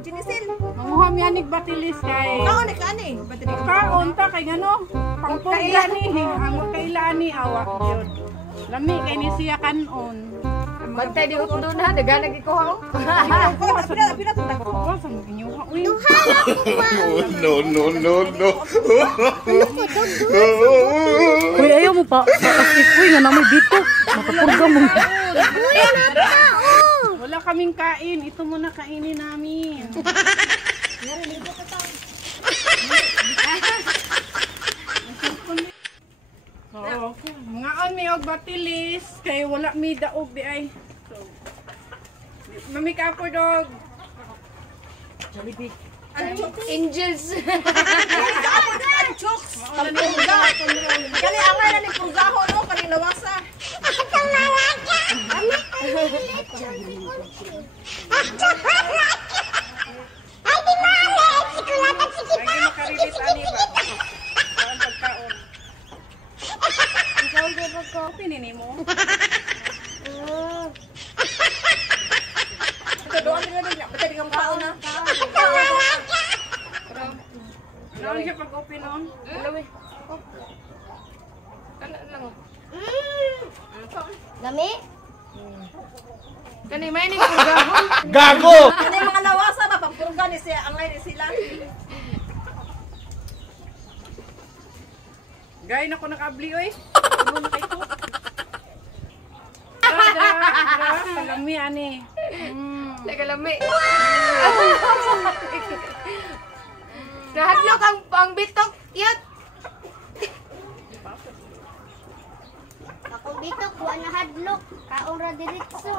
Chinisil. Manguha mi anig batilis kay. Kaon ni kani. Kaon ta kay ngano? Pangkaila ni, ang kaila ni awak jud. Lami kay ni siya kanon. Bantay di utdo na, daga nagikuha ko. Pila to dako. Ko sa ginyuha. Uy. No. Uy, ayaw mo pa. Kasi uy, nga namin dito. Makapurga mo. Wala kaming kain. Ito muna kainin namin. Oo. Mga on mi og batilis kay wala mi daog di ay. So, mami ka po dog. Jollibee. Angels. Chooks. Purga. Kani angay na ni purgaho no kani lawasa. Lagi makarilis ani ba? Saan pagkaon? Ikaw di ba ko pinini mo? Ito doon din na. Basta di kang kaon na. Naon siya pag-open on? Lawi. Kana lang. Lami? Kani may ni purgahon. Gago! Kani mga lawasa ba pagpurga ni siya angay ni sila. Gay na ko nakabli oy. Ano na kay ko? Palami ani. Nagalami. Nahadlok ang bitok. Yat. Ako dito, kuha na hadlok. Kaong ra diretso.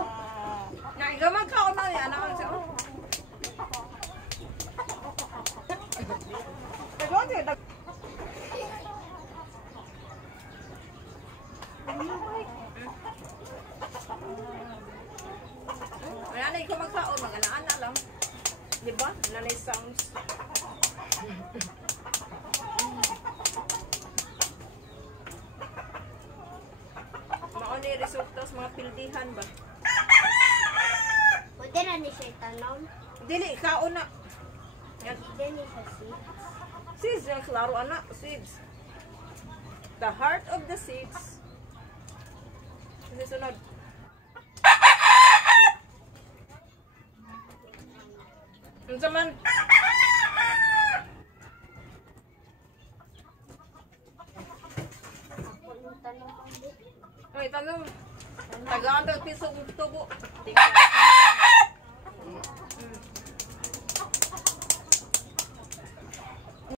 Nga gamag kaon man yan naman siya. Doon din. Wala na ikaw magkaon, mga anak lang. Di ba? Nanay sounds. Maon ni resulta sa mga pildihan ba? Pwede na ni siya itanom. Dili, kaon na. Yan. Pwede ni siya seeds. Seeds, yung klaro anak, seeds. The heart of the seeds. Kasi sunod. Ang saman. Ay, tanong. Tagaan ng piso ng tubo. Tingnan.